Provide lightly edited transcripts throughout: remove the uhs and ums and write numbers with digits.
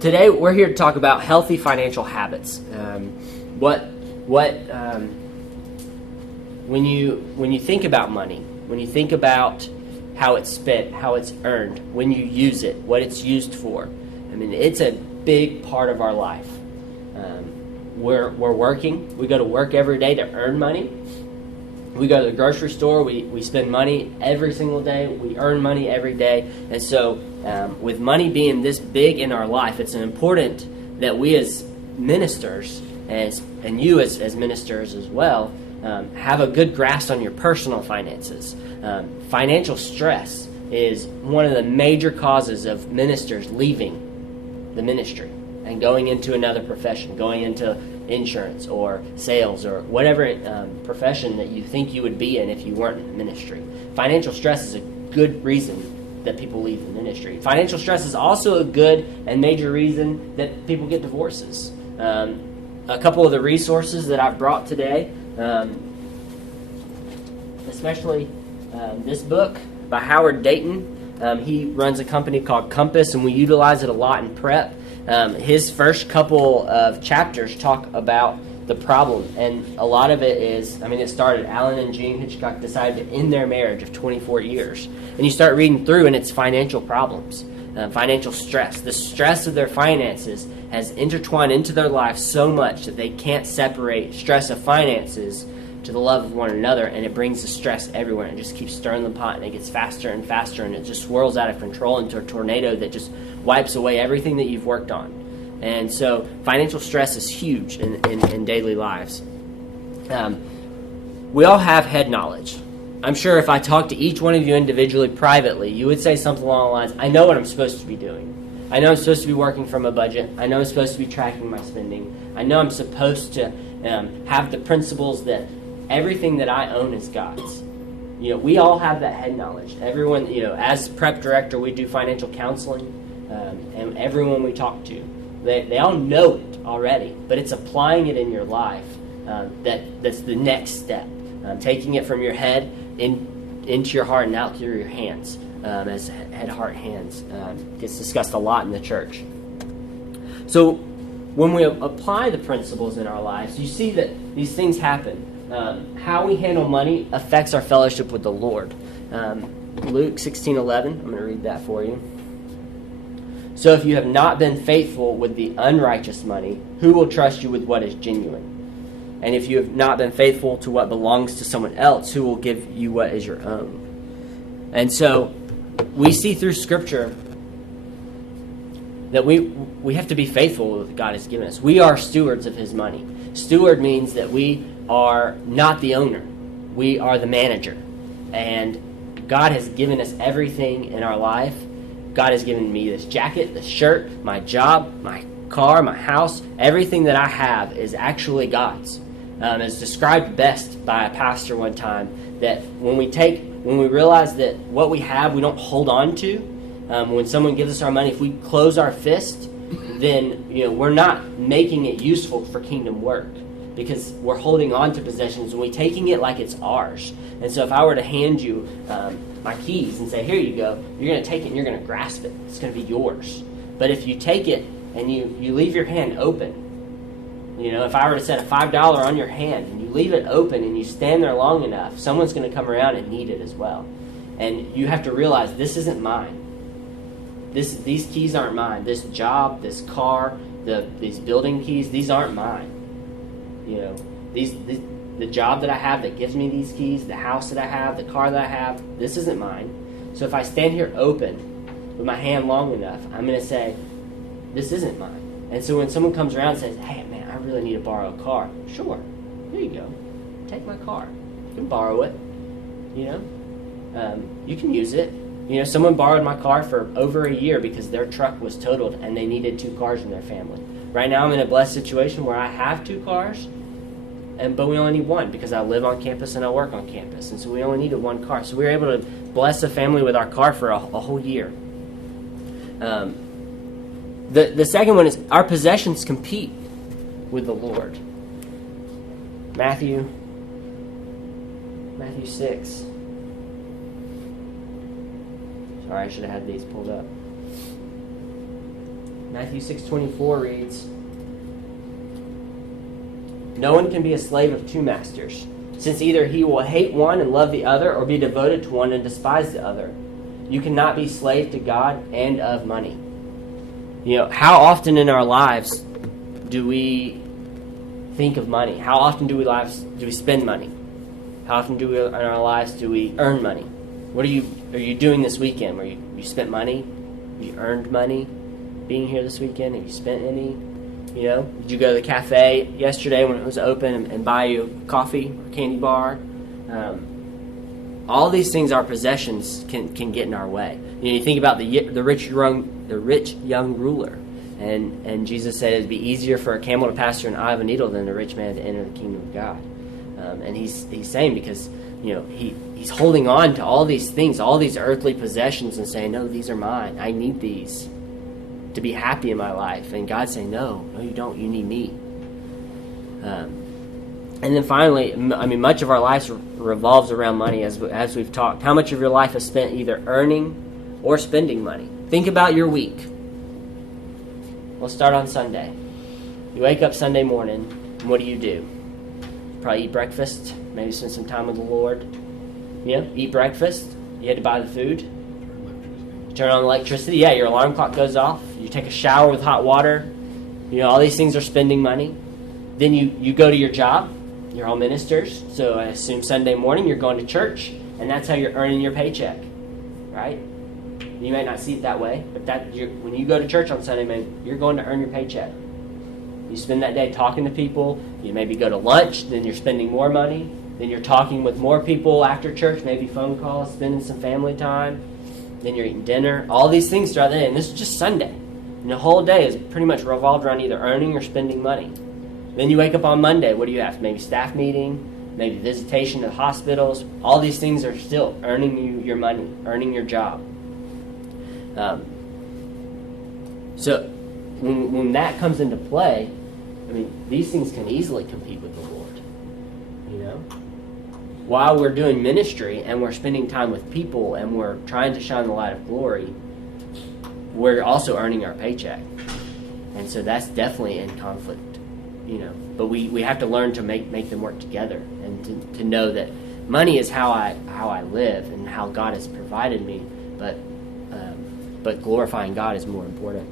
Today we're here to talk about healthy financial habits. When you think about money, when you think about how it's spent, how it's earned, when you use it, what it's used for, I mean, it's a big part of our life. We're working. We go to work every day to earn money. We go to the grocery store. We spend money every single day. We earn money every day. And so with money being this big in our life, it's important that we as ministers and you as ministers as well have a good grasp on your personal finances. Financial stress is one of the major causes of ministers leaving the ministry and going into another profession, going into insurance or sales or whatever profession that you think you would be in if you weren't in the ministry. Financial stress is a good reason that people leave the ministry. Financial stress is also a good and major reason that people get divorces. A couple of the resources that I've brought today, especially this book by Howard Dayton. He runs a company called Compass, and we utilize it a lot in prep. His first couple of chapters talk about the problem, and a lot of it is, it started, Alan and Jean Hitchcock decided to end their marriage of 24 years. And you start reading through, and it's financial problems, financial stress. The stress of their finances has intertwined into their life so much that they can't separate stress of finances to the love of one another, and it brings the stress everywhere, and it just keeps stirring the pot, and it gets faster and faster, and it just swirls out of control into a tornado that just wipes away everything that you've worked on. And so financial stress is huge in daily lives. We all have head knowledge. I'm sure if I talked to each one of you individually privately, you would say something along the lines, I know what I'm supposed to be doing. I know I'm supposed to be working from a budget. I know I'm supposed to be tracking my spending. I know I'm supposed to have the principles that everything that I own is God's. We all have that head knowledge. Everyone, as prep director, we do financial counseling, and everyone we talk to, they all know it already, but it's applying it in your life that's the next step. Taking it from your head into your heart and out through your hands, as head, heart, hands gets discussed a lot in the church. So when we apply the principles in our lives, you see that these things happen. How we handle money affects our fellowship with the Lord. Luke 16:11, I'm going to read that for you. So if you have not been faithful with the unrighteous money, who will trust you with what is genuine? And if you have not been faithful to what belongs to someone else, who will give you what is your own? And so we see through Scripture that we have to be faithful with what God has given us. We are stewards of His money. Steward means that we are not the owner. We are the manager. And God has given us everything in our life. God has given me this jacket, this shirt, my job, my car, my house. Everything that I have is actually God's. It's described best by a pastor one time that when we realize that what we have we don't hold on to, when someone gives us our money, if we close our fist, then we're not making it useful for kingdom work, because we're holding on to possessions and we're taking it like it's ours. And so if I were to hand you my keys and say, here you go, you're going to take it and you're going to grasp it. It's going to be yours. But if you take it and you leave your hand open, if I were to set a $5 on your hand and you leave it open and you stand there long enough, someone's going to come around and need it as well. And you have to realize this isn't mine. These keys aren't mine. This job, this car, these building keys, these aren't mine. The job that I have that gives me these keys, the house that I have, the car that I have, this isn't mine. So if I stand here open with my hand long enough, I'm going to say, this isn't mine. And so when someone comes around and says, hey man, I really need to borrow a car. Sure, here you go. Take my car. You can borrow it. You can use it. Someone borrowed my car for over a year because their truck was totaled and they needed 2 cars in their family. Right now I'm in a blessed situation where I have 2 cars, but we only need 1 because I live on campus and I work on campus. And so we only needed 1 car. So we were able to bless a family with our car for a whole year. The second one is our possessions compete with the Lord. Matthew 6. Sorry, I should have had these pulled up. Matthew 6:24 reads, "No one can be a slave of two masters, since either he will hate one and love the other, or be devoted to one and despise the other. You cannot be slave to God and of money." How often in our lives do we think of money? How often do we spend money? How often in our lives do we earn money? What are you doing this weekend? Where you spent money? You earned money being here this weekend? Have you spent any? Did you go to the cafe yesterday when it was open and buy you coffee or candy bar? All these things, our possessions, can get in our way. You think about the rich young ruler, and Jesus said it'd be easier for a camel to pass through an eye of a needle than a rich man to enter the kingdom of God. And he's saying, because he's holding on to all these things, all these earthly possessions, and saying, no, these are mine. I need these to be happy in my life. And God's saying, no, you don't. You need me. And then finally, much of our life revolves around money, as we've talked. How much of your life is spent either earning or spending money? Think about your week. We'll start on Sunday. You wake up Sunday morning, and what do? Probably eat breakfast, maybe spend some time with the Lord. Eat breakfast. You had to buy the food. You turn on electricity. Yeah, your alarm clock goes off. You take a shower with hot water. All these things are spending money. Then you go to your job. You're all ministers, so I assume Sunday morning you're going to church, and that's how you're earning your paycheck, right? You may not see it that way, but when you go to church on Sunday, you're going to earn your paycheck. You spend that day talking to people. You maybe go to lunch, then you're spending more money. Then you're talking with more people after church, maybe phone calls, spending some family time. Then you're eating dinner. All these things throughout the day, and this is just Sunday. And the whole day is pretty much revolved around either earning or spending money. Then you wake up on Monday. What do you have? Maybe staff meeting, maybe visitation to hospitals. All these things are still earning you your money, earning your job. So when that comes into play, these things can easily compete with the Lord. While we're doing ministry and we're spending time with people and we're trying to shine the light of glory, we're also earning our paycheck. And so that's definitely in conflict. But we have to learn to make them work together, and to know that money is how I live and how God has provided me, but glorifying God is more important.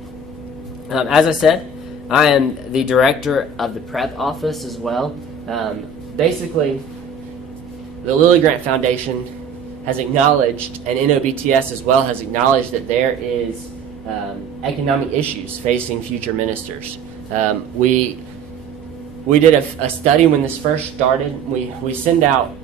As I said, I am the director of the prep office as well. Basically, the Lilly Grant Foundation has acknowledged, and NOBTS as well has acknowledged, that there is economic issues facing future ministers. We did a study when this first started. We send out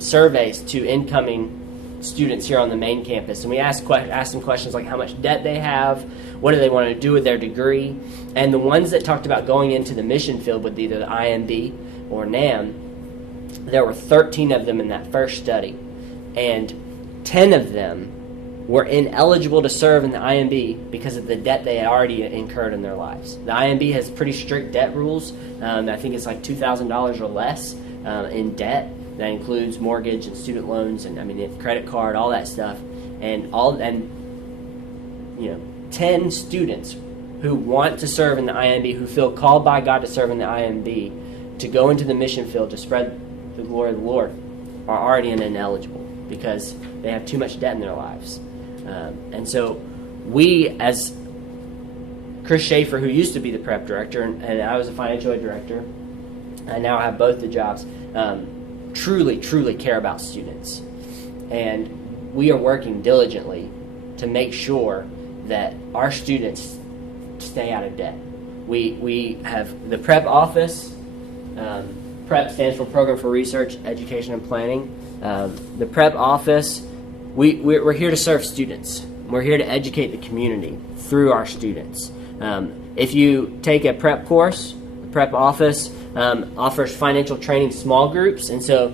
surveys to incoming students here on the main campus, and we ask them questions like how much debt they have, what do they want to do with their degree, and the ones that talked about going into the mission field with either the IMB or NAM, there were 13 of them in that first study, and 10 of them were ineligible to serve in the IMB because of the debt they had already incurred in their lives. The IMB has pretty strict debt rules. I think it's like $2,000 or less in debt. That includes mortgage and student loans and credit card, all that stuff. And 10 students who want to serve in the IMB, who feel called by God to serve in the IMB, to go into the mission field to spread the glory of the Lord, are already ineligible because they have too much debt in their lives. And so we, as Chris Schaefer, who used to be the prep director, and I was a financial aid director, I now have both the jobs, truly care about students. And we are working diligently to make sure that our students stay out of debt. We have the prep office. PREP stands for Program for Research, Education, and Planning. The prep office, we're here to serve students. We're here to educate the community through our students. If you take a prep course, the prep office offers financial training small groups, and so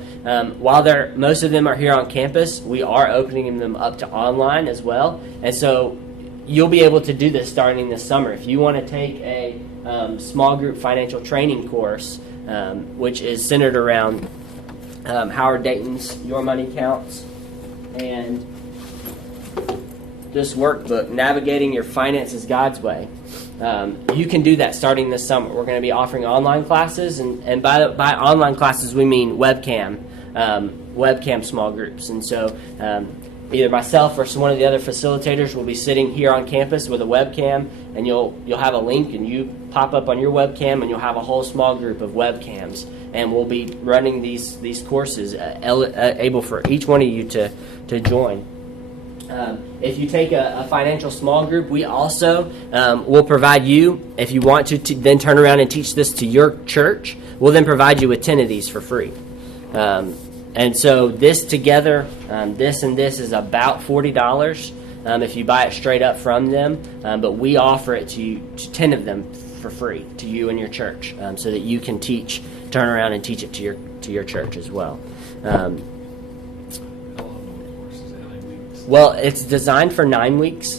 while most of them are here on campus, we are opening them up to online as well. And so you'll be able to do this starting this summer. If you want to take a small group financial training course, which is centered around Howard Dayton's Your Money Counts, and this workbook, Navigating Your Finances God's Way, you can do that starting this summer. We're going to be offering online classes, and by online classes we mean webcam small groups. And so either myself or one of the other facilitators will be sitting here on campus with a webcam, and you'll have a link, and you pop up on your webcam, and you'll have a whole small group of webcams, and we'll be running these courses, able for each one of you to join. If you take a financial small group, we also will provide you, if you want to then turn around and teach this to your church, we'll then provide you with 10 of these for free. And so this together, this and this is about $40 if you buy it straight up from them. But we offer it to you, to 10 of them for free to you and your church, so that you can turn around and teach it to your church as well. Well, it's designed for 9 weeks.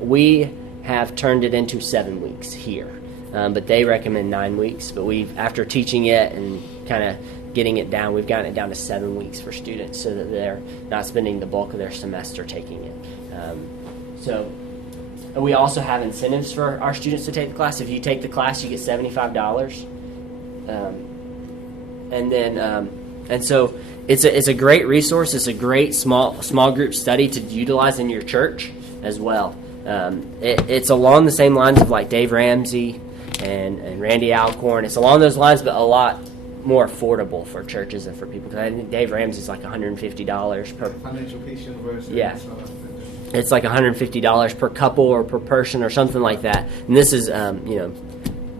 We have turned it into 7 weeks here, but they recommend 9 weeks. But after teaching it and kind of getting it down, we've gotten it down to 7 weeks for students, so that they're not spending the bulk of their semester taking it. So we also have incentives for our students to take the class. If you take the class, you get $75, and so it's a great resource. It's a great small group study to utilize in your church as well. It's along the same lines of like Dave Ramsey and Randy Alcorn. It's along those lines, but a lot more affordable for churches and for people. Because I think Dave Ramsey's like $150 per financial peace university. Yeah, it's like $150 per couple or per person or something like that. And this is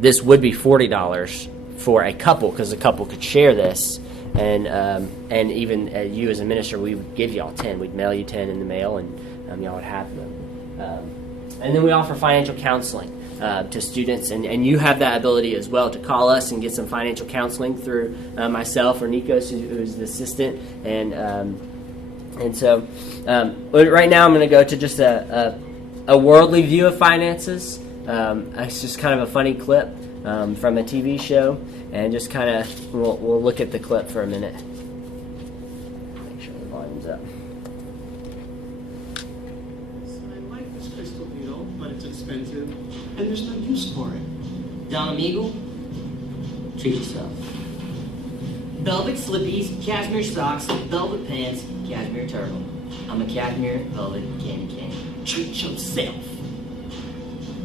this would be $40 for a couple, because a couple could share this. And even you as a minister, we would give y'all 10. We'd mail you 10 in the mail, and y'all would have them. And then we offer financial counseling to students, and you have that ability as well to call us and get some financial counseling through myself or Nikos, who's the assistant. And so right now I'm going to go to just a worldly view of finances. It's just kind of a funny clip from a TV show. And just kind of, we'll look at the clip for a minute. Make sure the volume's up. So I like this crystal beetle, but it's expensive, and there's no use for it. Dom Eagle, treat yourself. Velvet slippies, cashmere socks, velvet pants, cashmere turtle. I'm a cashmere velvet candy cane. Treat yourself.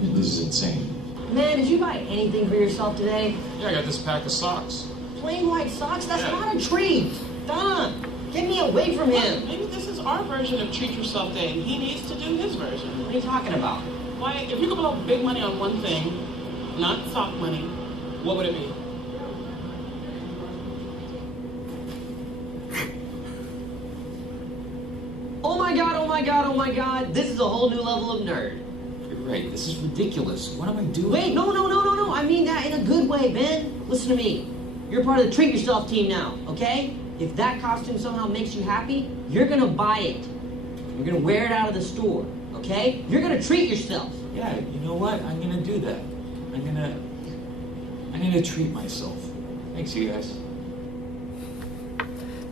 This is insane. Man, did you buy anything for yourself today? Yeah, I got this pack of socks. Plain white socks? That's Yeah. not a treat. Don, get me away from him. Maybe this is our version of Treat Yourself Day, and he needs to do his version. What are you talking about? Why, if you could blow big money on one thing, not sock money, what would it be? Oh my god, oh my god, oh my god. This is a whole new level of nerd. You're right, this is ridiculous. What am I doing? Wait, no. I mean that in a good way, Ben. Listen to me. You're part of the Treat Yourself team now, okay? If that costume somehow makes you happy, you're gonna buy it. You're gonna wear it out of the store, okay? You're gonna treat yourself. Yeah, you know what? I'm gonna do that. I'm gonna treat myself. Thanks, you guys.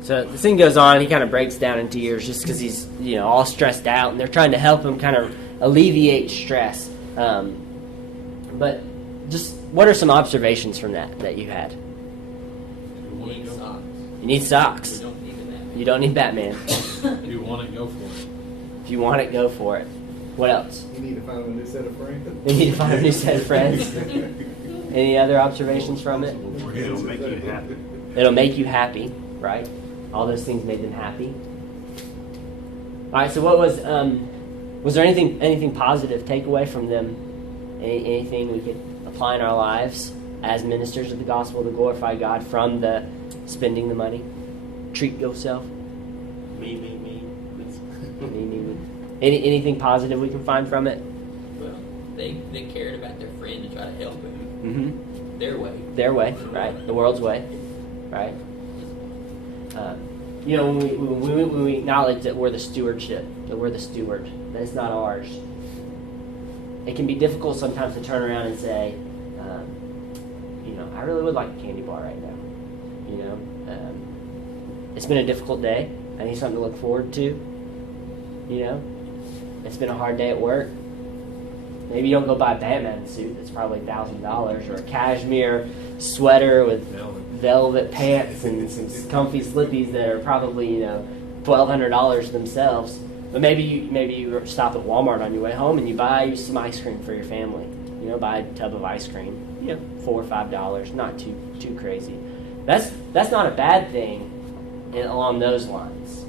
So the scene goes on. He kind of breaks down in tears just because he's all stressed out, and they're trying to help him kind of alleviate stress. But just what are some observations from that you had? You need socks. You don't need Batman. If you want it, go for it. If you want it, go for it. What else? You need to find a new set of friends. You need to find a new set of friends. Any other observations from it? It'll make you happy. It'll make you happy, right? All those things made them happy. All right. So what was there anything positive takeaway from them? Anything we could apply in our lives as ministers of the gospel to glorify God from the spending the money? Treat yourself. Me. Me. Anything positive we can find from it? Well, they cared about their friend to try to help him. Mm-hmm. Their way. Right? The world's way, right? When we acknowledge that we're the steward, that it's not ours, it can be difficult sometimes to turn around and say, I really would like a candy bar right now. It's been a difficult day. I need something to look forward to. it's been a hard day at work. Maybe you don't go buy a Batman suit that's probably $1,000, or a cashmere sweater with velvet pants and some comfy slippies that are probably, $1,200 themselves. But maybe you stop at Walmart on your way home and you buy some ice cream for your family. Buy a tub of ice cream. $4 or $5, not too crazy. That's not a bad thing along those lines.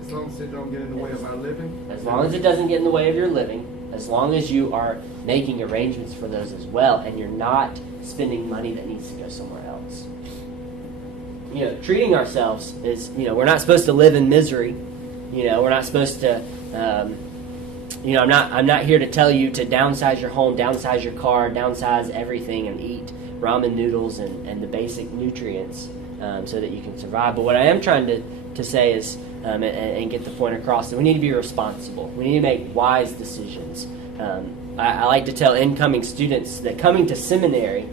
As long as it don't get in the way of our living. As long as it doesn't get in the way of your living, as long as you are making arrangements for those as well, and you're not spending money that needs to go somewhere else. Treating ourselves is, we're not supposed to live in misery. We're not supposed to, I'm not here to tell you to downsize your home, downsize your car, downsize everything and eat ramen noodles and the basic nutrients so that you can survive. But what I am trying to say is, and get the point across, that we need to be responsible. We need to make wise decisions. I like to tell incoming students that coming to seminary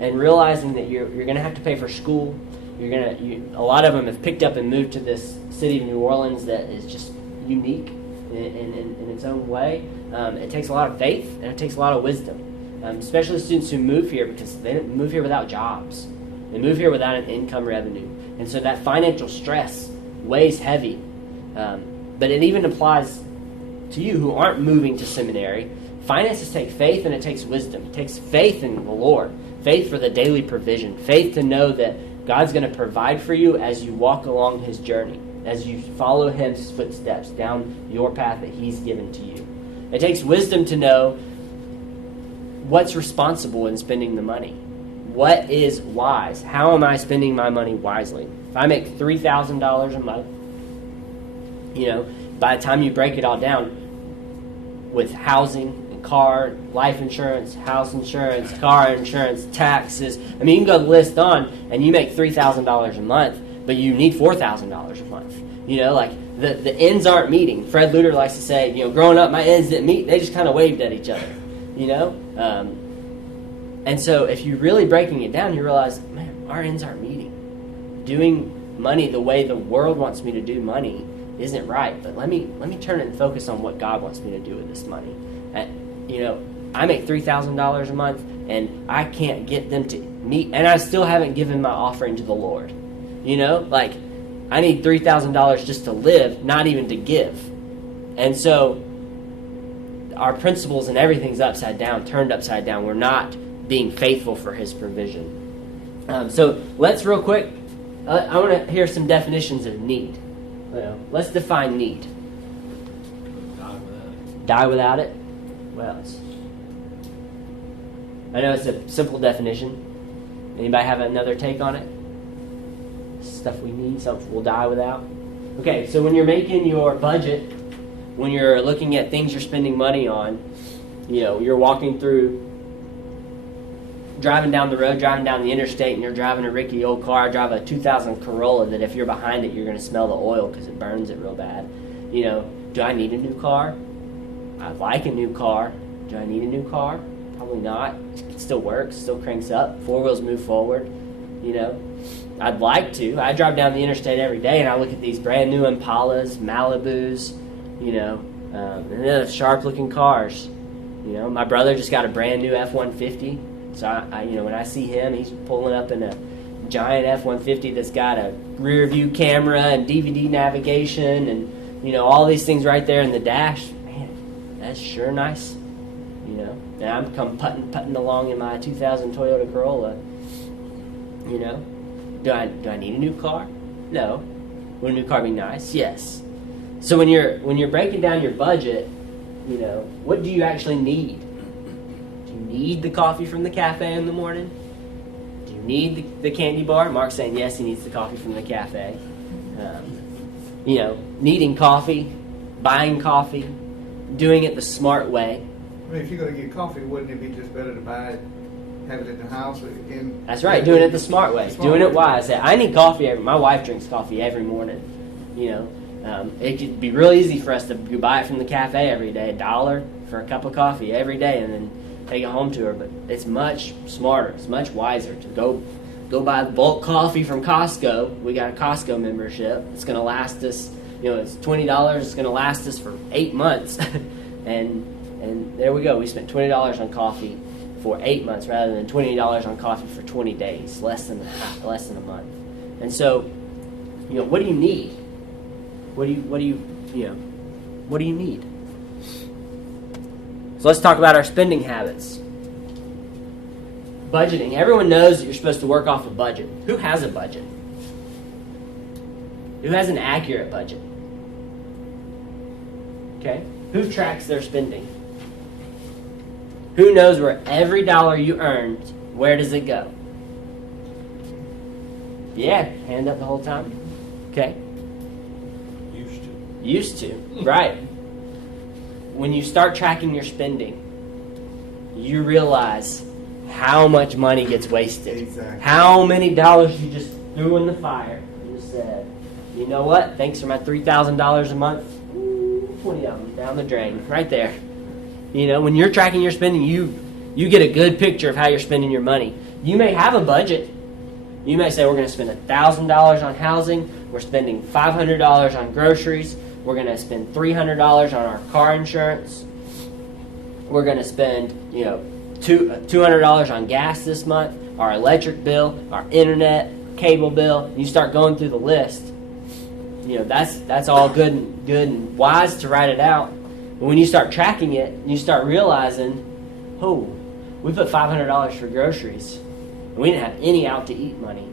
and realizing that you're going to have to pay for school, a lot of them have picked up and moved to this city of New Orleans that is just unique in its own way. It takes a lot of faith and it takes a lot of wisdom, especially students who move here because they didn't move here without jobs. They move here without an income revenue. And so that financial stress weighs heavy. But it even applies to you who aren't moving to seminary. Finances take faith and it takes wisdom. It takes faith in the Lord, faith for the daily provision, faith to know that God's going to provide for you as you walk along His journey, as you follow His footsteps down your path that He's given to you. It takes wisdom to know what's responsible in spending the money. What is wise? How am I spending my money wisely? If I make $3,000 a month, by the time you break it all down with housing, car, life insurance, house insurance, car insurance, taxes. You can go the list on, and you make $3,000 a month, but you need $4,000 a month. The ends aren't meeting. Fred Luter likes to say, growing up, my ends didn't meet. They just kind of waved at each other, And so if you're really breaking it down, you realize, man, our ends aren't meeting. Doing money the way the world wants me to do money isn't right. But let me turn and focus on what God wants me to do with this money. I make $3,000 a month, and I can't get them to meet, and I still haven't given my offering to the Lord. I need $3,000 just to live, not even to give. And so our principles and everything's upside down, turned upside down. We're not being faithful for His provision. So let's real quick, I want to hear some definitions of need. Let's define need. Die without it? Well, I know it's a simple definition. Anybody have another take on it? Stuff we need, something we'll die without? Okay, so when you're making your budget, when you're looking at things you're spending money on, you're walking through, driving down the road, driving down the interstate, and you're driving a rickety old car. I drive a 2000 Corolla that if you're behind it, you're going to smell the oil because it burns it real bad. Do I need a new car? I like a new car. Do I need a new car? Probably not. It still works, still cranks up. Four wheels move forward. I'd like to. I drive down the interstate every day and I look at these brand new Impalas, Malibus, and they're sharp looking cars. My brother just got a brand new F-150. So I when I see him, he's pulling up in a giant F-150 that's got a rear view camera and DVD navigation and all these things right there in the dash. That's sure nice, And I'm come putting along in my 2000 Toyota Corolla. Do I need a new car? No. Would a new car be nice? Yes. So when you're breaking down your budget, what do you actually need? Do you need the coffee from the cafe in the morning? Do you need the candy bar? Mark's saying yes, he needs the coffee from the cafe. Needing coffee, buying coffee, doing it the smart way. If you're going to get coffee, wouldn't it be just better to buy it, have it at the house? That's right, doing it the smart way, doing it wise. I need coffee. My wife drinks coffee every morning. It could be real easy for us to buy it from the cafe every day, $1 for a cup of coffee every day, and then take it home to her. But it's much smarter, it's much wiser to go buy bulk coffee from Costco. We got a Costco membership. It's going to last us it's $20. It's going to last us for 8 months, and there we go. We spent $20 on coffee for 8 months rather than $20 on coffee for 20 days, less than a month. And so, what do you need? What do you need? So let's talk about our spending habits. Budgeting. Everyone knows that you're supposed to work off a budget. Who has a budget? Who has an accurate budget? Okay? Who tracks their spending? Who knows where every dollar you earned, where does it go? Yeah, hand up the whole time. Okay. Used to, right. When you start tracking your spending, you realize how much money gets wasted. Exactly. How many dollars you just threw in the fire and just said, you know what, thanks for my $3,000 a month, 20 of them down the drain, right there. When you're tracking your spending, you get a good picture of how you're spending your money. You may have a budget. You may say, we're going to spend $1,000 on housing, we're spending $500 on groceries, we're going to spend $300 on our car insurance, we're going to spend, $200 on gas this month, our electric bill, our internet, cable bill. And you start going through the list. That's all good and wise to write it out. But when you start tracking it, you start realizing, oh, we put $500 for groceries, and we didn't have any out to eat money.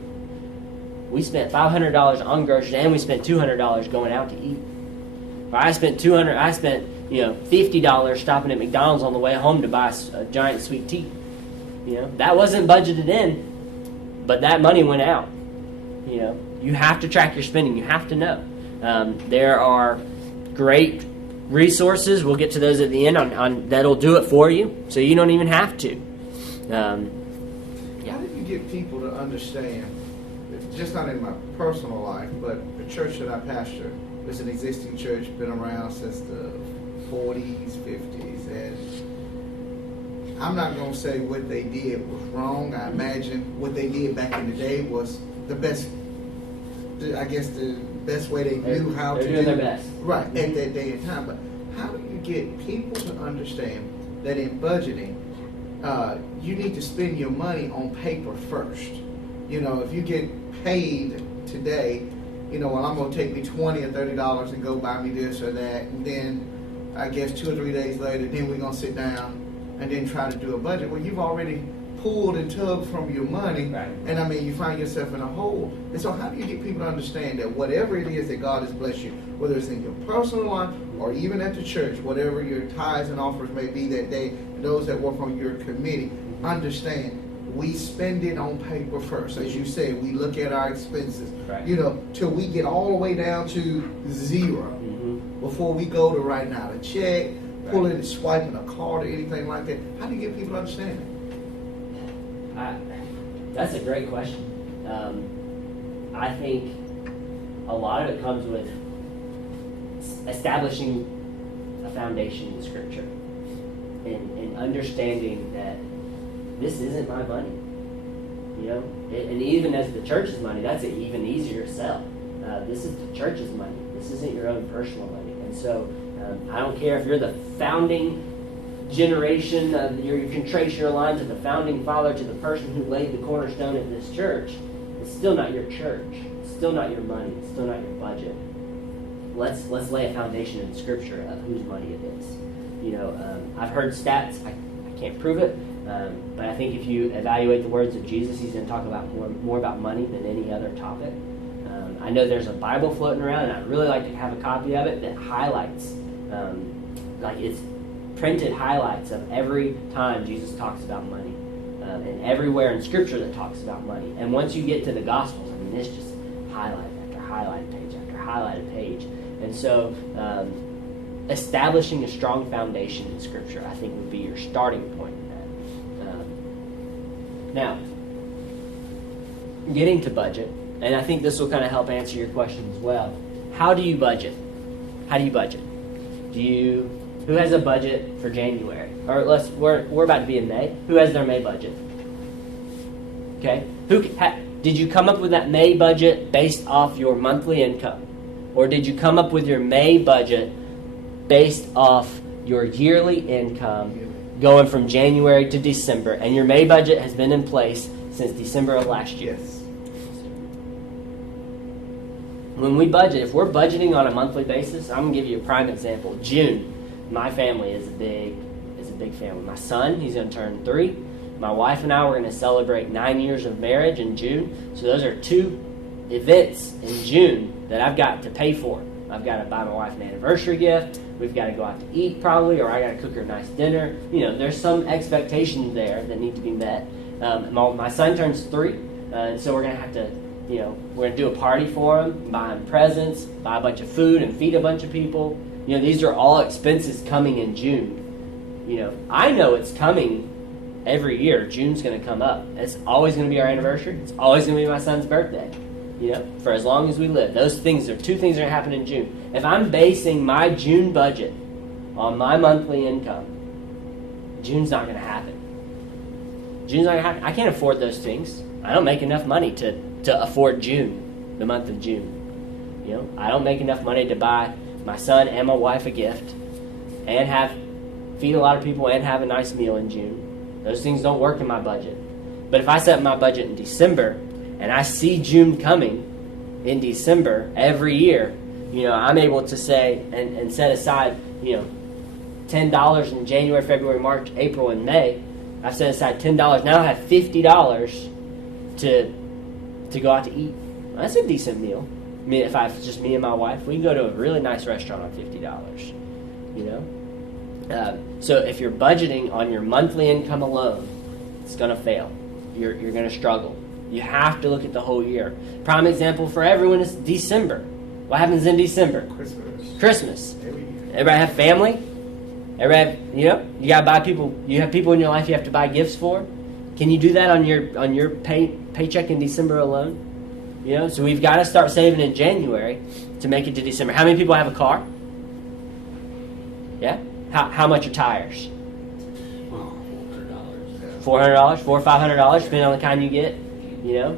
We spent $500 on groceries, and we spent $200 going out to eat. Or I spent $50 stopping at McDonald's on the way home to buy a giant sweet tea. That wasn't budgeted in, but that money went out. You have to track your spending. You have to know. There are great resources. We'll get to those at the end on that'll do it for you, so you don't even have to. How do you get people to understand, just not in my personal life, but the church that I pastor is an existing church, been around since the 40s, 50s, and I'm not going to say what they did was wrong. I imagine what they did back in the day was the best, I guess the best way they knew how to do. They're doing their best. Right, at that day and time. But how do you get people to understand that in budgeting, you need to spend your money on paper first? If you get paid today, well, I'm going to take me $20 or $30 and go buy me this or that, and then I guess 2 or 3 days later, then we're going to sit down and then try to do a budget. Well, you've already pulled and tugged from your money, right. And you find yourself in a hole. And so how do you get people to understand that whatever it is that God has blessed you, whether it's in your personal life or even at the church, whatever your tithes and offers may be that day, and those that work on your committee, understand we spend it on paper first. As you said, we look at our expenses, right. Till we get all the way down to zero before we go to writing out a check, pulling and swiping a card or anything like that. How do you get people to understand that? That's a great question. I think a lot of it comes with establishing a foundation in Scripture and understanding that this isn't my money. And even as the church's money, that's an even easier sell. This is the church's money. This isn't your own personal money. And so I don't care if you're the founding generation, you can trace your line to the founding father, to the person who laid the cornerstone of this church. It's still not your church. It's still not your money. It's still not your budget. Let's lay a foundation in Scripture of whose money it is. I've heard stats. I can't prove it, but I think if you evaluate the words of Jesus, he's going to talk about more about money than any other topic. I know there's a Bible floating around, and I'd really like to have a copy of it that highlights, it's printed highlights of every time Jesus talks about money, and everywhere in Scripture that talks about money. And once you get to the Gospels, it's just highlight after highlight page after highlighted page. And so establishing a strong foundation in Scripture, I think, would be your starting point in that. Now, getting to budget, and I think this will kind of help answer your question as well. How do you budget? How do you budget? Who has a budget for January? Or we're about to be in May. Who has their May budget? Okay. Did you come up with that May budget based off your monthly income? Or did you come up with your May budget based off your yearly income going from January to December, and your May budget has been in place since December of last year? Yes. When we budget, if we're budgeting on a monthly basis, I'm gonna give you a prime example. June, my family is a big family. My son, he's gonna turn 3. My wife and I were gonna celebrate 9 years of marriage in June. So those are 2 events in June that I've got to pay for. I've got to buy my wife an anniversary gift. We've got to go out to eat probably, or I got to cook her a nice dinner. You know, there's some expectations there that need to be met. My son turns 3, and so we're gonna have to. You know, we're going to do a party for him, buy him presents, buy a bunch of food, and feed a bunch of people. You know, these are all expenses coming in June. You know, I know it's coming every year. June's going to come up. It's always going to be our anniversary. It's always going to be my son's birthday, you know, for as long as we live. Those things are 2 things that are going to happen in June. If I'm basing my June budget on my monthly income, June's not going to happen. June's not going to happen. I can't afford those things. I don't make enough money to afford June, the month of June. You know, I don't make enough money to buy my son and my wife a gift and feed a lot of people and have a nice meal in June. Those things don't work in my budget. But if I set my budget in December and I see June coming in December every year, you know, I'm able to say and set aside, you know, $10 in January, February, March, April, and May. I've set aside $10. Now I have $50 to go out to eat. That's a decent meal. I mean, if it's just me and my wife, we can go to a really nice restaurant on $50. You know, so if you're budgeting on your monthly income alone, it's going to fail. You're going to struggle. You have to look at the whole year. Prime example for everyone is December. What happens in December? Christmas. Everybody have family. Everybody have, you know, you got to buy people. You have people in your life you have to buy gifts for. Can you do that on your paycheck in December alone? You know, so we've got to start saving in January to make it to December. How many people have a car? Yeah. How much are tires? $400. $400 or $500, depending on the kind you get. You know,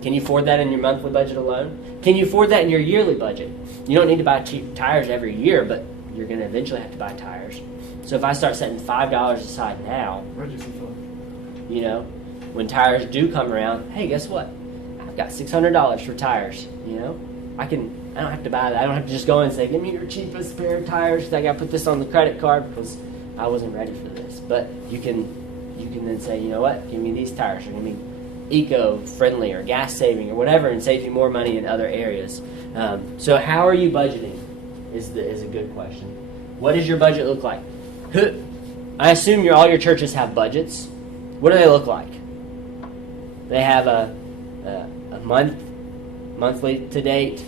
can you afford that in your monthly budget alone? Can you afford that in your yearly budget? You don't need to buy tires every year, but you're going to eventually have to buy tires. So if I start setting $5 aside now, you know, when tires do come around, hey, guess what? I've got $600 for tires. You know, I don't have to buy that. I don't have to just go and say, give me your cheapest pair of tires. I got to put this on the credit card because I wasn't ready for this. But you can then say, you know what? Give me these tires. They're going to be eco-friendly or gas-saving or whatever, and save you more money in other areas. So how are you budgeting? Is a good question. What does your budget look like? I assume all your churches have budgets. What do they look like? They have a monthly to date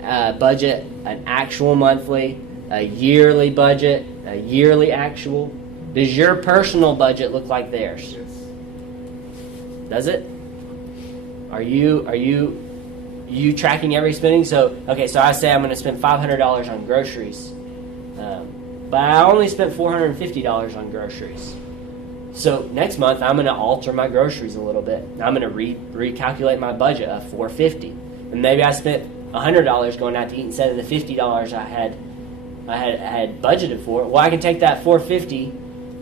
budget, an actual monthly, a yearly budget, a yearly actual. Does your personal budget look like theirs? Yes. Does it? Are you tracking every spending? So I say I'm going to spend $500 on groceries. But I only spent $450 on groceries. So next month, I'm going to alter my groceries a little bit. I'm going to recalculate my budget of $450. And maybe I spent $100 going out to eat instead of the $50 I had budgeted for. Well, I can take that $450.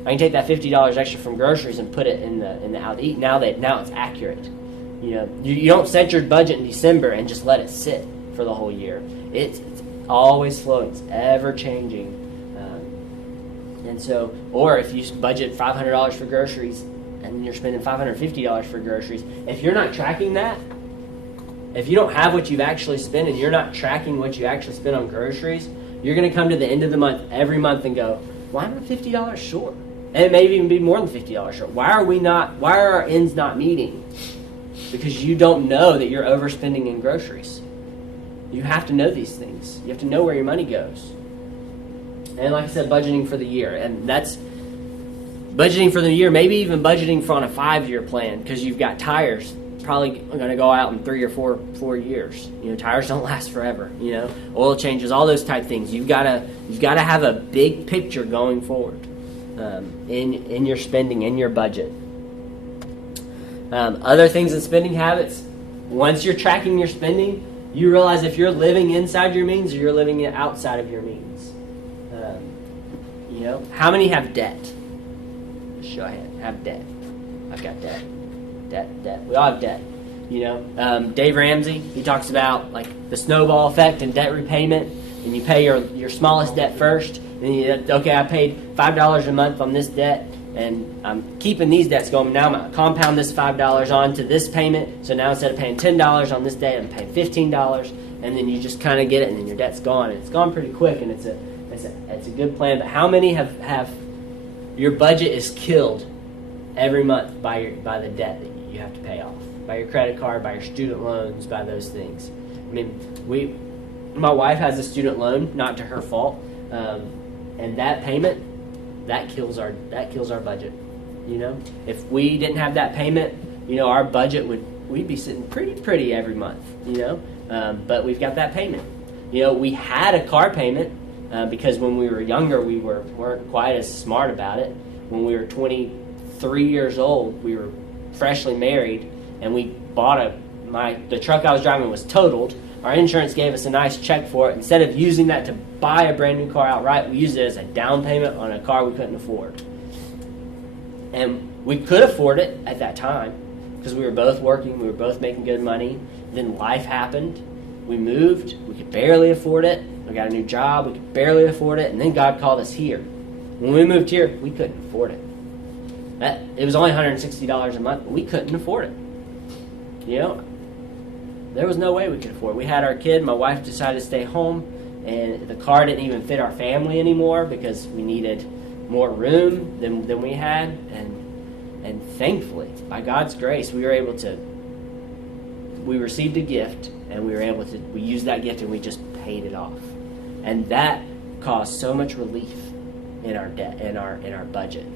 I can take that $50 extra from groceries and put it in the out to eat. Now it's accurate. You know, you don't set your budget in December and just let it sit for the whole year. It's always flowing. It's ever changing. And so, or if you budget $500 for groceries and you're spending $550 for groceries, if you're not tracking that, if you don't have what you've actually spent and you're not tracking what you actually spent on groceries, you're going to come to the end of the month every month and go, why am I $50 short? And it may even be more than $50 short. Why are our ends not meeting? Because you don't know that you're overspending in groceries. You have to know these things. You have to know where your money goes. And like I said, budgeting for the year. And that's budgeting for the year, maybe even budgeting for on a 5-year plan, because you've got tires probably going to go out in 3 or 4 years. You know, tires don't last forever. You know, oil changes, all those type things. You've got to have a big picture going forward in your spending, in your budget. Other things in spending habits. Once you're tracking your spending, You realize if you're living inside your means or you're living outside of your means. How many have debt? Show of hand. Have debt. I've got debt. Debt. We all have debt. Dave Ramsey, he talks about like the snowball effect and debt repayment, and you pay your smallest debt first, and I paid $5 a month on this debt, and I'm keeping these debts going. Now I'm going to compound this $5 onto this payment, so now instead of paying $10 on this debt, I'm paying $15, and then you just kind of get it, and then your debt's gone, and it's gone pretty quick, and it's a good plan. But how many have your budget is killed every month by the debt that you have to pay off? By your credit card, by your student loans, by those things. I mean, my wife has a student loan, not to her fault, and that payment that kills our budget. If we didn't have that payment, our budget we'd be sitting pretty every month. But we've got that payment. We had a car payment because when we were younger, we weren't quite as smart about it. When we were 23 years old, we were freshly married. And we bought the truck I was driving was totaled. Our insurance gave us a nice check for it. Instead of using that to buy a brand new car outright, we used it as a down payment on a car we couldn't afford. And we could afford it at that time because we were both working, we were both making good money. Then life happened. We moved, we could barely afford it. We got a new job, we could barely afford it. And then God called us here. When we moved here, we couldn't afford it. It was only $160 a month, but we couldn't afford it. There was no way we could afford it. We had our kid. My wife decided to stay home, and the car didn't even fit our family anymore because we needed more room than we had. And thankfully, by God's grace, we received a gift, and we used that gift, and we just paid it off. And that caused so much relief in our debt, in our budget,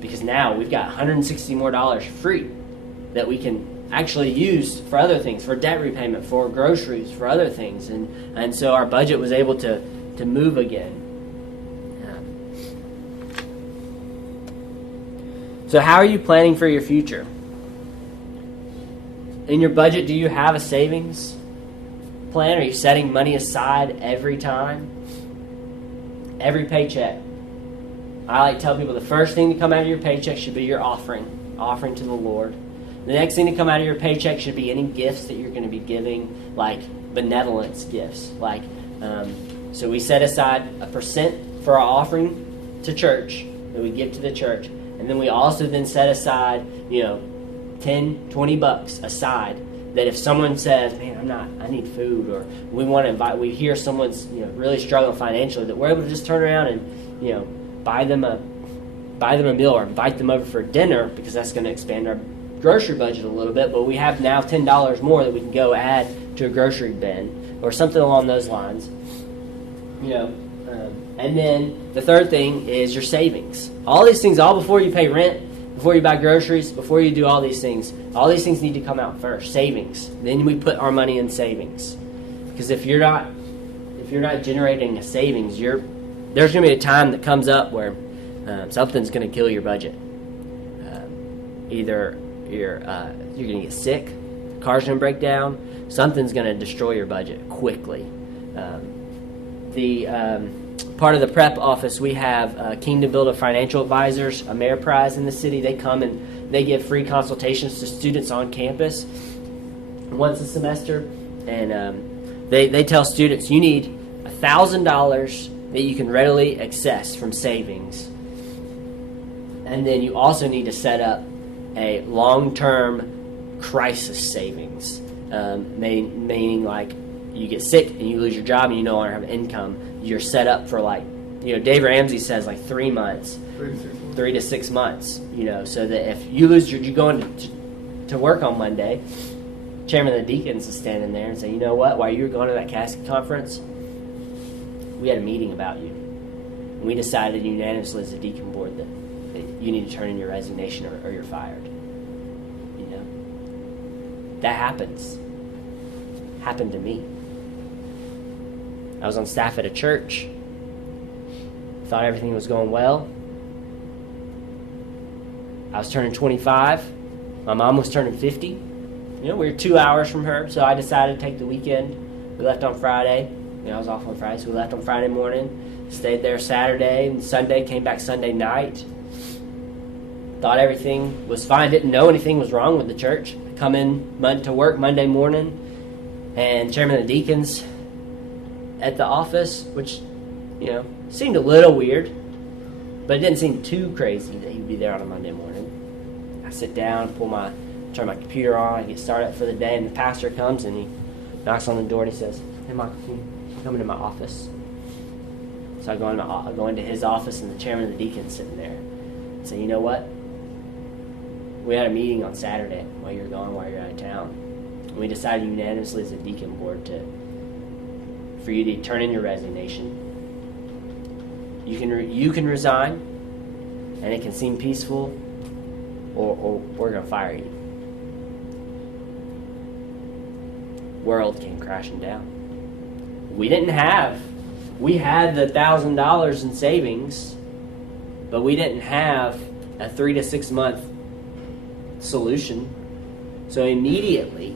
because now we've got $160 more free that we can actually use for other things, for debt repayment, for groceries, for other things, and so our budget was able to move again. So how are you planning for your future? In your budget, do you have a savings plan? Are you setting money aside every time? Every paycheck. I like to tell people the first thing to come out of your paycheck should be your offering to the Lord. The next thing to come out of your paycheck should be any gifts that you're going to be giving, like benevolence gifts. So we set aside 1% for our offering to church that we give to the church, and then we also then set aside, $10, $20 aside. That if someone says, "Man, I need food," or we hear someone's really struggling financially, that we're able to just turn around and buy them a meal or invite them over for dinner, because that's going to expand our grocery budget a little bit, but we have now $10 more that we can go add to a grocery bin or something along those lines. And then the third thing is your savings. All these things, all before you pay rent, before you buy groceries, before you do all these things need to come out first. Savings. Then we put our money in savings, because if you're not generating a savings, there's going to be a time that comes up where something's going to kill your budget. Either you're going to get sick, the car's going to break down, something's going to destroy your budget quickly. Part of the prep office, we have Kingdom Builder Financial Advisors, Ameriprise in the city. They come and they give free consultations to students on campus once a semester, and they tell students you need $1,000 that you can readily access from savings, and then you also need to set up a long-term crisis savings, meaning like you get sick and you lose your job and you no longer have income. You're set up for Dave Ramsey says 3 months, 3 to 6 months, so that if you lose you go into work on Monday, chairman of the deacons is standing there and say, you know what, while you were going to that casket conference, we had a meeting about you. And we decided unanimously as a deacon board that you need to turn in your resignation or you're fired. That happens. Happened to me. I was on staff at a church. Thought everything was going well. I was turning 25. My mom was turning 50. We were 2 hours from her, so I decided to take the weekend We left on Friday. I was off on Friday, so we left on Friday morning. Stayed there Saturday and Sunday. Came back Sunday night. Thought everything was fine. Didn't know anything was wrong with the church. Come in to work Monday morning, and chairman of the deacons at the office, which, seemed a little weird, but it didn't seem too crazy that he'd be there on a Monday morning. I sit down, turn my computer on, I get started for the day, and the pastor comes and he knocks on the door and he says, "Hey, Michael, can you come into my office?" So I go into his office, and the chairman of the deacons sitting there. I say, "You know what? We had a meeting on Saturday while you're out of town. And we decided unanimously as a deacon board for you to turn in your resignation. You can resign, and it can seem peaceful, or we're going to fire you." World came crashing down. We had the $1,000 in savings, but we didn't have a 3 to 6 month solution. So immediately,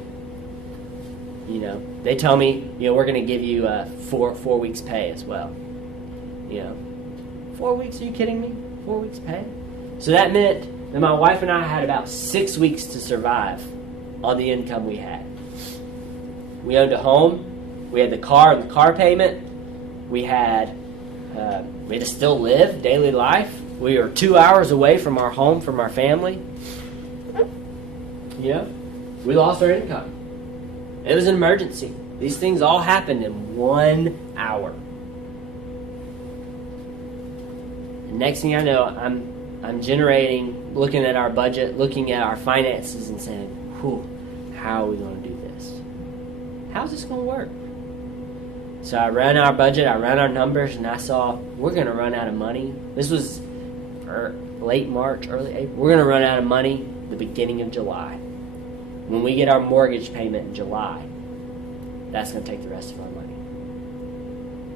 they tell me, we're going to give you 4 weeks pay as well. 4 weeks? Are you kidding me? 4 weeks pay? So that meant that my wife and I had about 6 weeks to survive on the income we had. We owned a home. We had the car and the car payment. We had to still live daily life. We were 2 hours away from our home, from our family. We lost our income. It was an emergency. These things all happened in 1 hour. The next thing I know, I'm generating, looking at our budget, looking at our finances, and saying, "Whew, how are we going to do this? How's this going to work?" So I ran our budget, I ran our numbers, and I saw we're going to run out of money. This was late March, early April. We're going to run out of money the beginning of July. When we get our mortgage payment in July, that's going to take the rest of our money.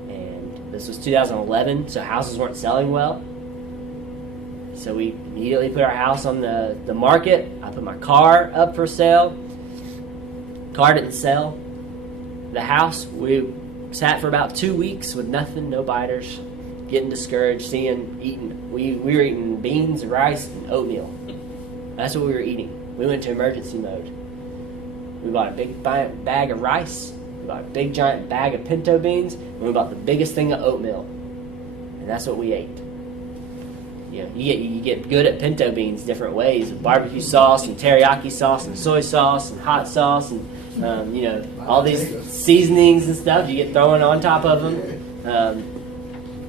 And this was 2011, so houses weren't selling well. So we immediately put our house on the market. I put my car up for sale. Car didn't sell. The house, we sat for about 2 weeks with nothing, no biters, getting discouraged, we were eating beans, rice, and oatmeal. That's what we were eating. We went to emergency mode. We bought a big bag of rice, we bought a big giant bag of pinto beans, and we bought the biggest thing of oatmeal. And that's what we ate. You get good at pinto beans different ways, with barbecue sauce and teriyaki sauce and soy sauce and hot sauce and all these seasonings and stuff you get thrown on top of them.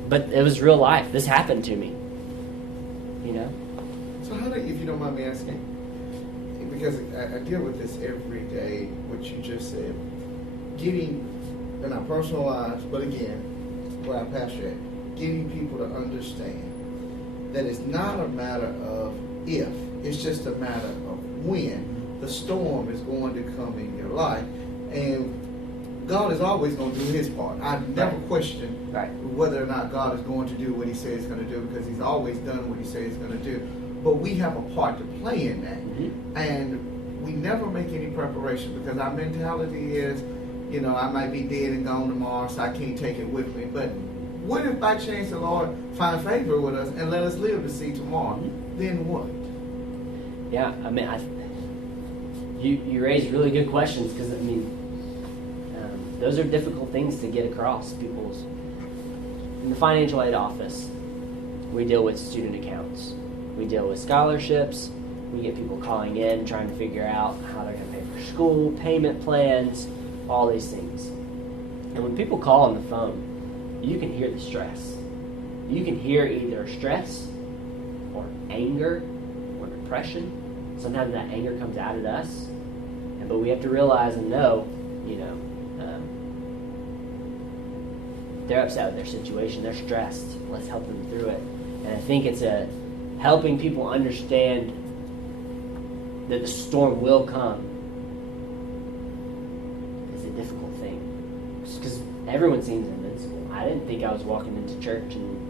But it was real life. This happened to me. So how do, if you don't mind me asking, because I deal with this every day, what you just said, getting in our personal lives, but again, where I pastor at, getting people to understand that it's not a matter of if, it's just a matter of when the storm is going to come in your life. And God is always going to do his part. I've never questioned whether or not God is going to do what he says he's going to do, because he's always done what he says he's going to do. But we have a part to play in that. Mm-hmm. And we never make any preparation, because our mentality is, I might be dead and gone tomorrow, so I can't take it with me. But what if by chance the Lord find favor with us and let us live to see tomorrow? Mm-hmm. Then what? Yeah, you raise really good questions, because those are difficult things to get across people's. In the financial aid office, we deal with student accounts. We deal with scholarships. We get people calling in trying to figure out how they're going to pay for school, payment plans, all these things. And when people call on the phone, you can hear the stress. You can hear either stress or anger or depression. Sometimes that anger comes out at us. But we have to realize and know, they're upset with their situation. They're stressed. Let's help them through it. And I think it's helping people understand that the storm will come. It's a difficult thing. Because everyone seems invincible. I didn't think I was walking into church and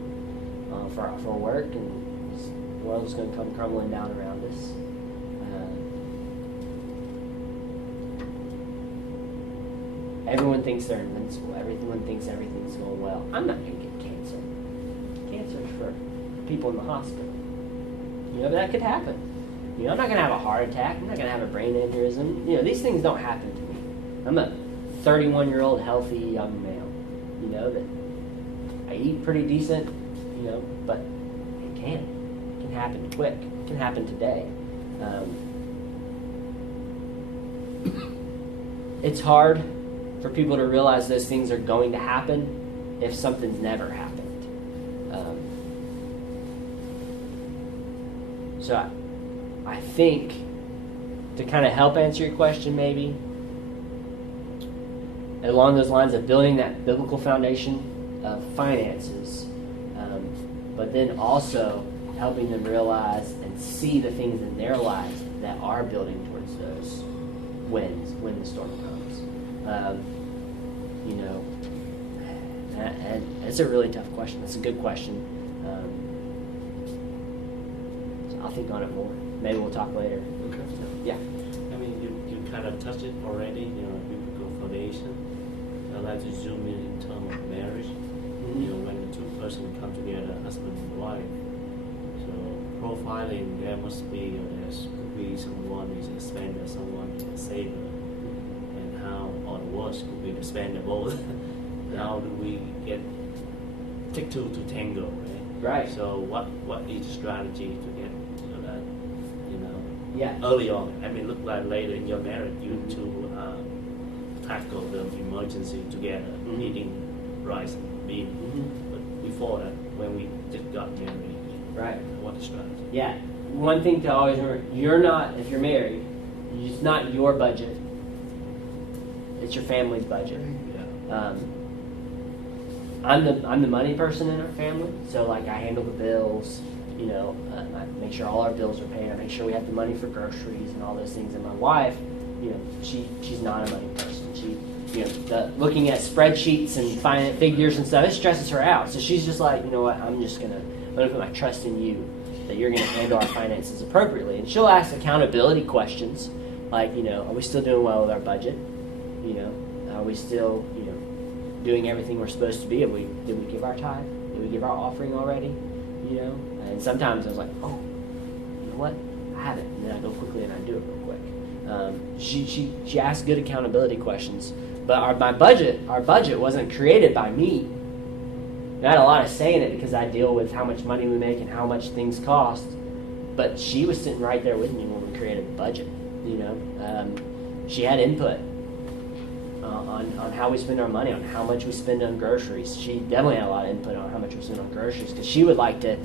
for work and the world was going to come crumbling down around us. everyone thinks they're invincible. Everyone thinks everything's going well. I'm not going to get cancer. Cancer is for people in the hospital. You know, that could happen. You know, I'm not going to have a heart attack. I'm not going to have a brain aneurysm. You know, these things don't happen to me. I'm a 31-year-old healthy young male. You know, that I eat pretty decent, you know, but it can. It can happen quick. It can happen today. It's hard for people to realize those things are going to happen if something's never happened. So I think to kind of help answer your question, maybe along those lines of building that biblical foundation of finances, but then also helping them realize and see the things in their lives that are building towards those wins when the storm comes. You know, and it's a really tough question. It's a good question. So I'll think on it more. Maybe we'll talk later. Okay. Yeah. I mean, you kind of touched it already, you know, biblical foundation. I'd like to zoom in terms of marriage. You know, when the two persons come together, husband and wife. So profiling, there must be, there could be someone who's a spender, someone who's a saver. And how, or the worst, could be the spender both. How do we take two to tango, right? Right. So what is the strategy to get that, you know, Yeah. early on? I mean, look like later in your marriage, you two tackle the emergency together, eating rice and beans. But before that, when we just got married, Right. what the strategy? Yeah. One thing to always remember: if you're married, it's not your budget. It's your family's budget. Yeah. I'm the money person in our family, so like I handle the bills. You know, I make sure all our bills are paid. I make sure we have the money for groceries and all those things. And my wife, you know, she's not a money person. She, you know, looking at spreadsheets and finding figures and stuff, it stresses her out. So she's just like, you know what, I'm gonna put my trust in you that you're gonna handle our finances appropriately. And she'll ask accountability questions, like, you know, are we still doing well with our budget? You know, are we still, you know, doing everything we're supposed to be? Did we give our tithe? Did we give our offering already? You know, and sometimes I was like, oh, you know what, I haven't, and then I go quickly and I do it real quick. She asked good accountability questions, but our budget wasn't created by me. I had a lot of say in it because I deal with how much money we make and how much things cost. But she was sitting right there with me when we created the budget. You know, she had input on how we spend our money, on how much we spend on groceries. She definitely had a lot of input on how much we spend on groceries because she would like to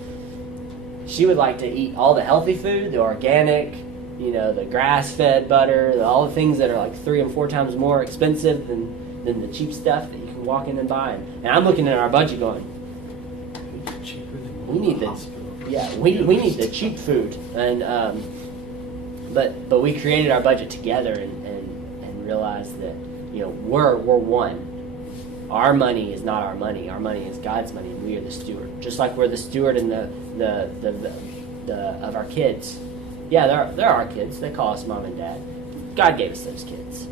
eat all the healthy food, the organic, you know, the grass-fed butter, all the things that are like 3 and 4 times more expensive than the cheap stuff that you can walk in and buy. And I'm looking at our budget going, we need we need the cheap food. And but we created our budget together and realized that, you know, we're one. Our money is not our money. Our money is God's money, and we are the steward. Just like we're the steward in the of our kids. Yeah, they're our kids. They call us mom and dad. God gave us those kids.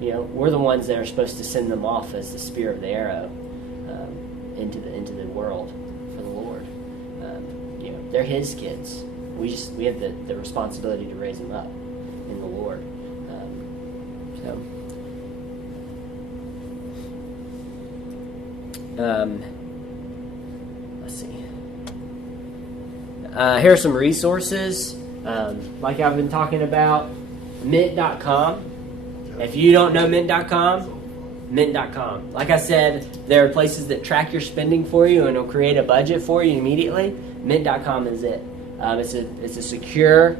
You know, we're the ones that are supposed to send them off as the spear of the arrow into the world for the Lord. You know, they're His kids. We have the responsibility to raise them up in the Lord. Let's see. Here are some resources. Like I've been talking about, Mint.com. If you don't know Mint.com, Mint.com. Like I said, there are places that track your spending for you and will create a budget for you immediately. Mint.com is it. It's a secure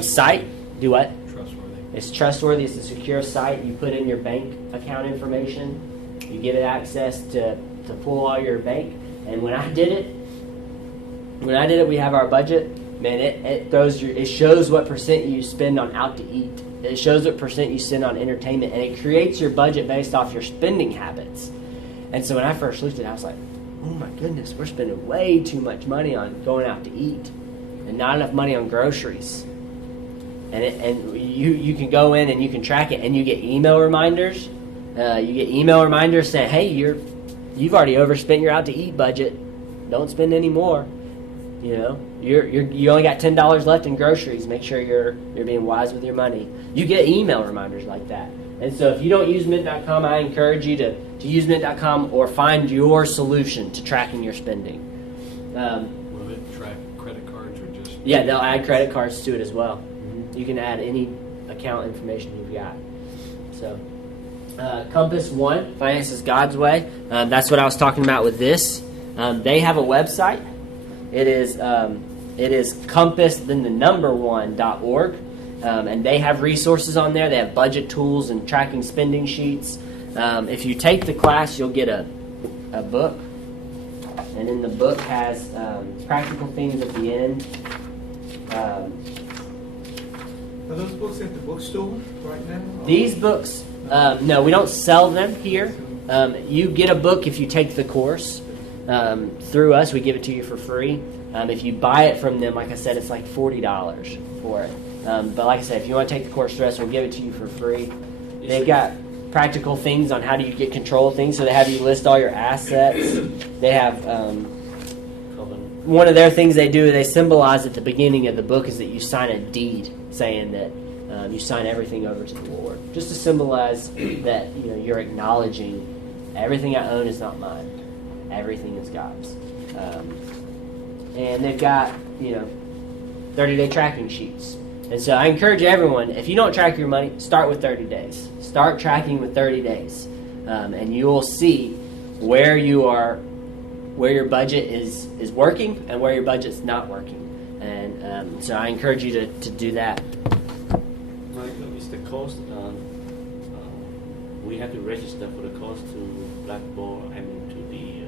site. Do what? Trustworthy. It's trustworthy. It's a secure site. You put in your bank account information. You give it access to pull all your bank. And when I did it, we have our budget. Man, it shows what percent you spend on out to eat. It shows what percent you spend on entertainment, and it creates your budget based off your spending habits. And so when I first looked at it, I was like, oh my goodness, we're spending way too much money on going out to eat and not enough money on groceries. And you can go in and you can track it, and you get email reminders You get email reminders saying, "Hey, you've already overspent your out to eat budget. Don't spend any more." You know, you only got $10 left in groceries. Make sure you're being wise with your money. You get email reminders like that. And so if you don't use Mint.com, I encourage you to use Mint.com or find your solution to tracking your spending. Will it track credit cards or just? Yeah, they'll add credit cards to it as well. You can add any account information you've got. So, Compass One, Finance is God's Way. That's what I was talking about with this. They have a website. It is compass then the number one.org. And they have resources on there. They have budget tools and tracking spending sheets. If you take the class, you'll get a book. And then the book has practical things at the end. Are those books at the bookstore right now? These books, no, we don't sell them here. You get a book if you take the course through us. We give it to you for free. If you buy it from them, like I said, it's like $40 for it. But like I said, if you want to take the course through us, we'll give it to you for free. They've got practical things on how do you get control of things. So they have you list all your assets. They have one of their things they do. They symbolize at the beginning of the book is that you sign a deed saying that you sign everything over to the Lord, just to symbolize that you're acknowledging everything I own is not mine. Everything is God's. And they've got 30-day tracking sheets. And so I encourage everyone, if you don't track your money, start with 30 days. Start tracking with 30 days. And you will see where your budget is working and where your budget's not working. And so I encourage you to do that. Michael, is the cost, we have to register for the cost to Blackboard, to the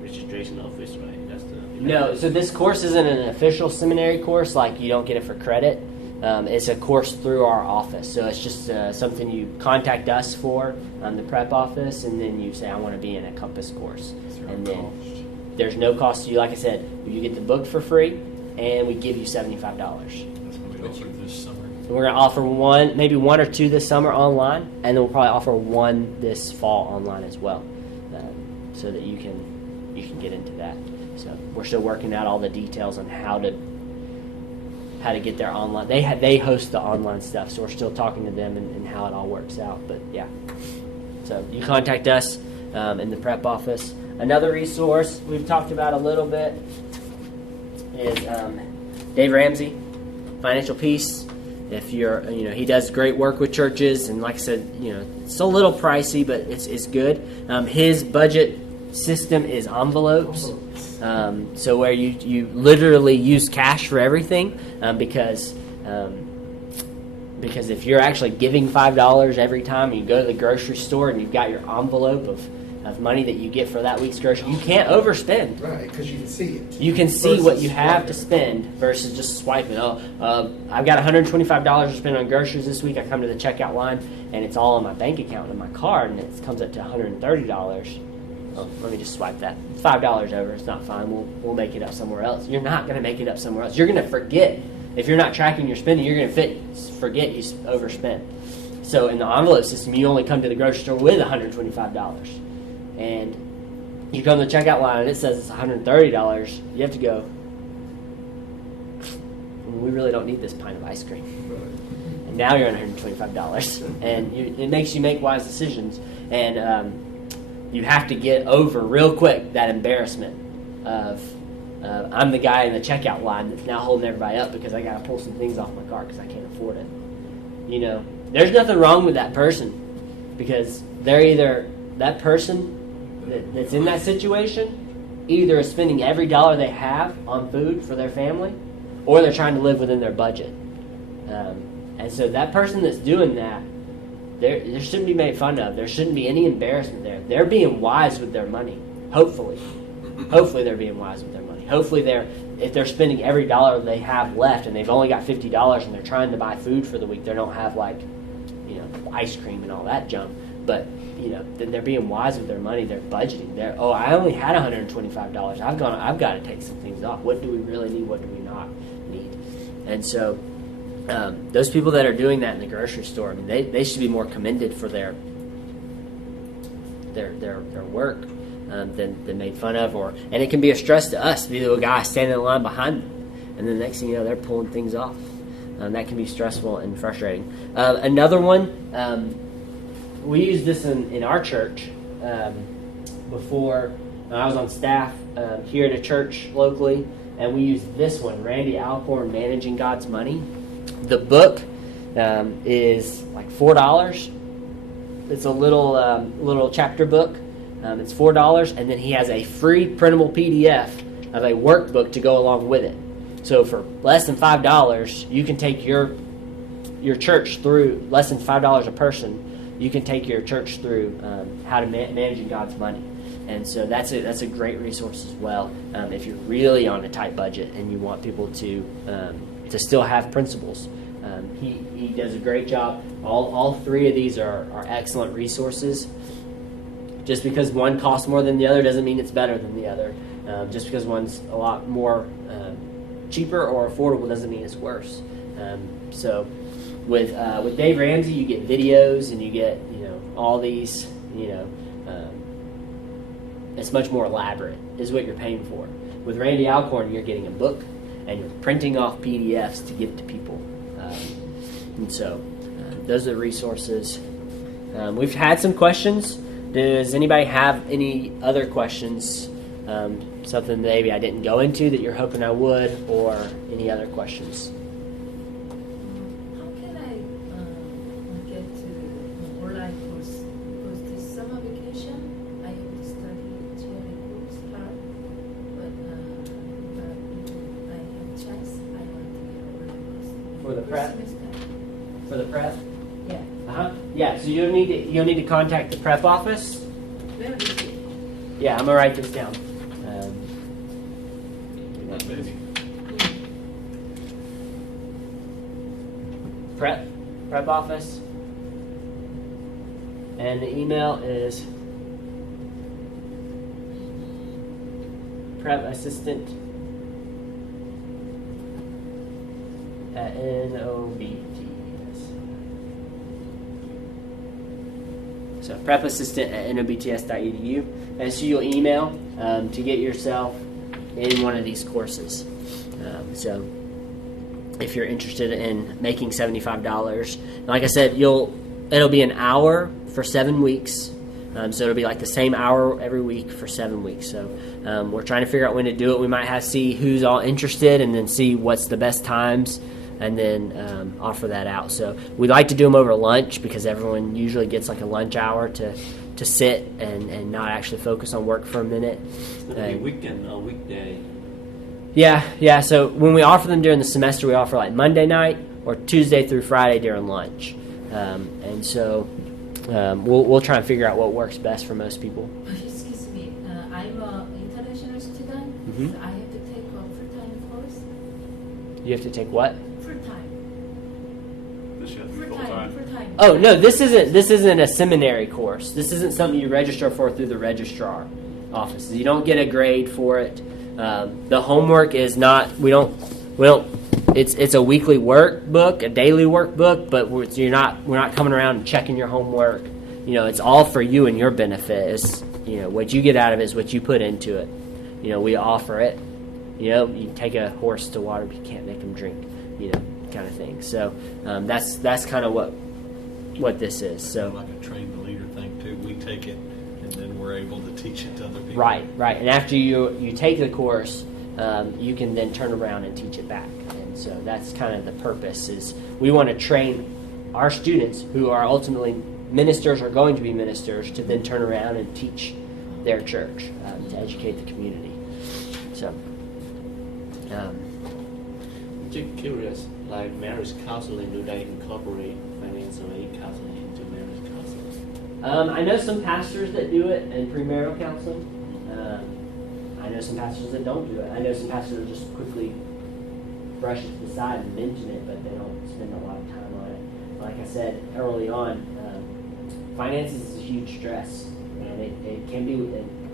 registration office, right? That's the... No, so this course isn't an official seminary course, like you don't get it for credit. It's a course through our office, so it's just something you contact us for, the prep office, and then you say, I want to be in a Compass course. And then there's no cost to you. Like I said, you get the book for free, and we give you $75. That's what we offer this summer. And we're going to offer maybe one or two this summer online, and then we'll probably offer one this fall online as well, so that you can get into that. So we're still working out all the details on how to get their online. They host the online stuff, so we're still talking to them and how it all works out. But yeah, so you contact us in the prep office. Another resource we've talked about a little bit is Dave Ramsey, Financial Peace. If you're, he does great work with churches, and like I said, it's a little pricey, but it's good. His budget system is envelopes. So where you literally use cash for everything, because if you're actually giving $5 every time you go to the grocery store and you've got your envelope of money that you get for that week's grocery, you can't overspend. Right, because you can see it. You can see what you have to spend versus just swiping. I've got $125 to spend on groceries this week. I come to the checkout line and it's all on my bank account and my card, and it comes up to $130. Oh, let me just swipe that. It's $5 over. It's not fine. We'll make it up somewhere else. You're not going to make it up somewhere else. You're going to forget. If you're not tracking your spending, you're going to forget you overspent. So in the envelope system, you only come to the grocery store with $125. And you come to the checkout line and it says it's $130. You have to go, we really don't need this pint of ice cream. And now you're on $125. And it makes you make wise decisions. And you have to get over real quick that embarrassment of I'm the guy in the checkout line that's now holding everybody up because I got to pull some things off my cart because I can't afford it. There's nothing wrong with that person, because they're either that person that's in that situation either is spending every dollar they have on food for their family, or they're trying to live within their budget. And so that person that's doing that, there shouldn't be made fun of. There shouldn't be any embarrassment there. They're being wise with their money. Hopefully they're being wise with their money. Hopefully if they're spending every dollar they have left and they've only got $50 and they're trying to buy food for the week, they don't have ice cream and all that junk. But then they're being wise with their money. They're budgeting. I only had $125. I've got to take some things off. What do we really need? What do we not need? And so those people that are doing that in the grocery store, they should be more commended for their their work than made fun of, and it can be a stress to us. Be the guy standing in line behind them, and then next thing you know, they're pulling things off. That can be stressful and frustrating. Another one, we used this in our church before. I was on staff here at a church locally, and we used this one, Randy Alcorn, Managing God's Money. The book is like $4. It's a little chapter book. It's $4, and then he has a free printable PDF of a workbook to go along with it. So for less than $5, you can take your church through, less than $5 a person, you can take your church through how to managing God's money. And so that's a great resource as well if you're really on a tight budget and you want people to still have principles. He does a great job. All three of these are excellent resources. Just because one costs more than the other doesn't mean it's better than the other. Just because one's a lot more cheaper or affordable doesn't mean it's worse. So with Dave Ramsey, you get videos and you get all these it's much more elaborate is what you're paying for. With Randy Alcorn, you're getting a book and you're printing off PDFs to give to people. And so those are the resources. We've had some questions. Does anybody have any other questions? Something that maybe I didn't go into that you're hoping I would, or any other questions? How can I get to online course? Because this summer vacation, I have to study theory course part, but if I have chance, I want to get online course. For the prep? Semester. For the prep? Yeah. Yeah. So you'll need to contact the prep office. Where is it? Yeah, I'm gonna write this down. Maybe. Prep office, and the email is prep assistant at NOBTS. So prep assistant at nobts.edu, and so you'll email to get yourself in one of these courses. So if you're interested in making $75, like I said, it'll be an hour for 7 weeks. So it'll be like the same hour every week for 7 weeks. So we're trying to figure out when to do it. We might see who's all interested and then see what's the best times and then offer that out. So we like to do them over lunch because everyone usually gets like a lunch hour to sit and not actually focus on work for a minute. It's going to be weekend or weekday. Yeah. So when we offer them during the semester, we offer like Monday night or Tuesday through Friday during lunch. And so we'll try and figure out what works best for most people. Excuse me, I'm an international student. Mhm. So I have to take a full-time course. You have to take what? Full-time. This you have to be Full-time. full-time. Full-time. Oh no, this isn't a seminary course. This isn't something you register for through the registrar office. You don't get a grade for it. The homework is not. We don't. It's a weekly workbook, a daily workbook, but we're not coming around and checking your homework. It's all for you and your benefit. It's what you get out of it is what you put into it. We offer it. You take a horse to water, but you can't make them drink. Kind of thing. So that's kind of what this is. So Like a train the leader thing too. We take it and then we're able to teach it to other people. right. And after you take the course, you can then turn around and teach it back. And so that's kind of the purpose. Is we want to train our students who are ultimately ministers or going to be ministers to then turn around and teach their church to educate the community. So. Just curious, like marriage counseling, do they incorporate financial aid counseling into marriage counseling? I know some pastors that do it in premarital counseling. I know some pastors that don't do it. I know some pastors that just quickly brush it to the side and mention it, but they don't spend a lot of time on it. Like I said early on, finances is a huge stress, and it can be,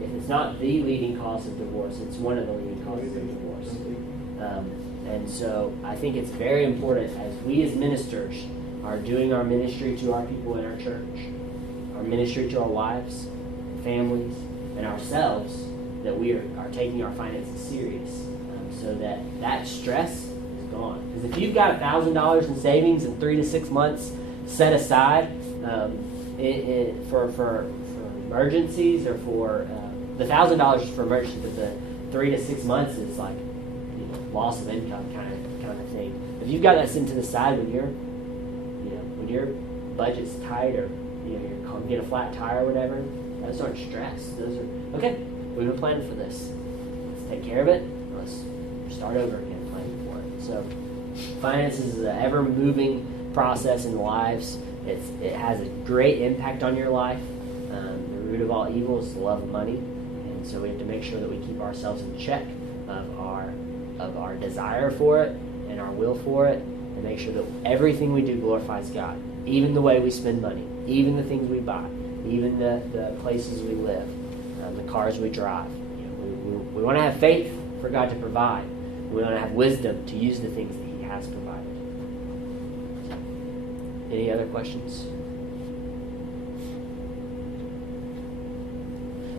if it's not the leading cause of divorce, it's one of the leading causes of divorce. And so I think it's very important as we as ministers are doing our ministry to our people in our church, our ministry to our wives, families, and ourselves that we are taking our finances serious, so that that stress is gone. Because if you've got $1,000 in savings in 3 to 6 months set aside for emergencies, or for the $1,000 is for emergencies, but the 3 to 6 months is like, loss of income kind of thing. If you've got that sitting to the side when your budget's tight, or you're get a flat tire or whatever, those aren't stress. Those are okay. We've been planning for this. Let's take care of it. Let's start over again planning for it. So, finances is an ever-moving process in lives. It has a great impact on your life. The root of all evil is the love of money, and so we have to make sure that we keep ourselves in check of our desire for it and our will for it, and make sure that everything we do glorifies God. Even the way we spend money, even the things we buy, even the places we live, the cars we drive. We want to have faith for God to provide. We want to have wisdom to use the things that He has provided. Any other questions?